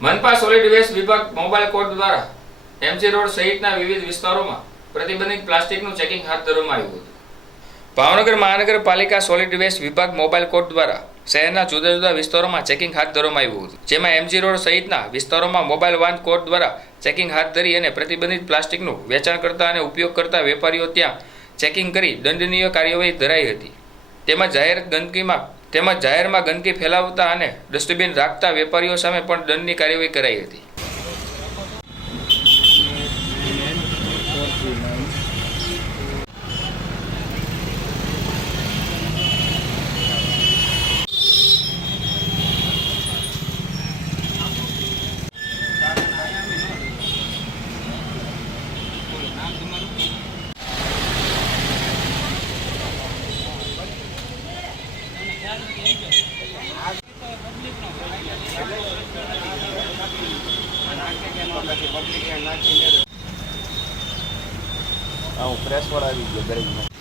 મનપા solid waste વિભાગ mobile court દ્વારા MG road સહિતના વિવિધ વિસ્તારોમાં પ્રતિબંધિત પ્લાસ્ટિકનું ચેકિંગ હાથ ધરવામાં આવ્યું હતું। ભાવનગર મહાનગરપાલિકા સોલિડ વેસ્ટ વિભાગ મોબાઈલ કોર્ટ દ્વારા શહેરના જુદા જુદા વિસ્તારોમાં ચેકિંગ હાથ ધરવામાં આવ્યું હતું, જેમાં એમજી રોડ સહિતના વિસ્તારોમાં મોબાઈલ વાન કોર્ટ દ્વારા ચેકિંગ હાથ ધરી અને પ્રતિબંધિત પ્લાસ્ટિકનું વેચાણ કરતા અને ઉપયોગ કરતા વેપારીઓ ત્યાં ચેકિંગ કરી દંડનીય કાર્યવાહી ધરાઈ હતી। તેમજ જાહેરમાં ગંદકી ફેલાવતા અને ડસ્ટબિન રાખતા વેપારીઓ સામે પણ દંડની કાર્યવાહી કરાઈ હતી। પ્રેસ વાળા આવી ગયો ગરીબમાં